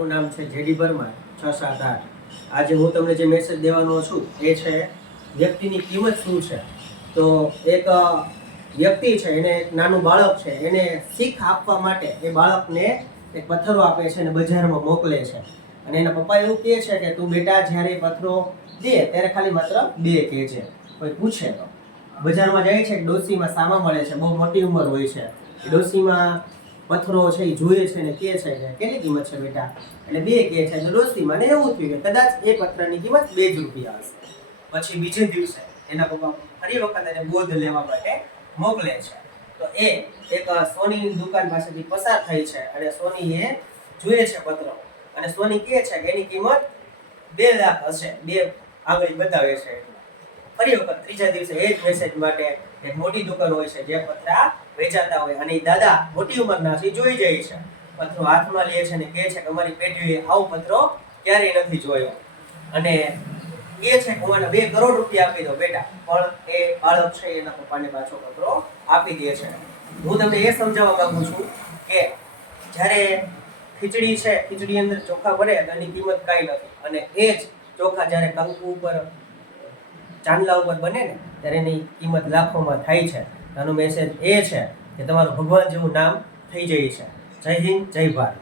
મારું નામ છે જેડી પરમાર 678। આજે હું તમને જે મેસેજ દેવાનો છું એ છે વ્યક્તિની કિંમત શું છે। તો એક વ્યક્તિ છે, એને એક નાનું બાળક છે, એને શીખ આપવા માટે એ બાળકને એક પથ્થરો આપે છે અને બજારમાં મોકલે છે અને એના પપ્પા એવું કહે છે કે તું બેટા જ્યારે પથ્થરો દે ત્યારે ખાલી માત્ર 2 કહેજે, કોઈ પૂછે તો। બજારમાં જાય છે, ડોસીમાં સામા મળે છે, બહુ મોટી ઉંમર હોય છે, ડોસીમાં પથ્થરો છે એ જોઈએ છે ને કહે છે કે કેટલી કિંમત છે બેટા, એટલે 2 કહે છે। તો ડોસીમાં ને એવું થયું કે કદાચ એ પથ્થરની કિંમત 2 જ રૂપિયા હશે। પછી બીજે દિવસે એના પપ્પા ફરી વખત એને બોધ લેવા માટે મોકલે છે। તો એ એક સોનીની દુકાન પાસેથી પસાર થઈ છે અને સોની એ જોઈએ છે પથ્થરો અને સોની કહે છે કે એની કિંમત 2 લાખ હશે, 2 આંગળી બતાવે છે। ફરી વખત ત્રીજા દિવસે એ જ મેસેજ માટે એક મોટી દુકાન હોય છે જે પથ્થરા વેચાતા હોય અને એ દાદા મોટી ઉંમરના છે, જોઈ જાય છે, પથ્થરો હાથમાં લે છે અને કહે છે કે અમારી પેઢીએ આવો પથ્થરો ક્યારેય નથી જોયો અને એ છે કે હું 2 કરોડ રૂપિયા આપી દઉં બેટા, પણ એ બાળક છે એના પપ્પાને પાછો પથ્થરો આપી દે છે। હું તમને એ સમજાવવા માંગુ છું કે જ્યારે ખીચડી છે, ખીચડી અંદર ચોખા ભરે તો એની કિંમત કાંઈ નથી અને એ જ ચોખા જ્યારે કંકુ ઉપર ચાંદલા ઉપર બને ને ત્યારે એની કિંમત લાખોમાં થાય છે। આનો મેસેજ એ છે કે તમારું ભગવાન જેવું નામ થઈ જાય છે। જય હિન્દ, જય ભારત।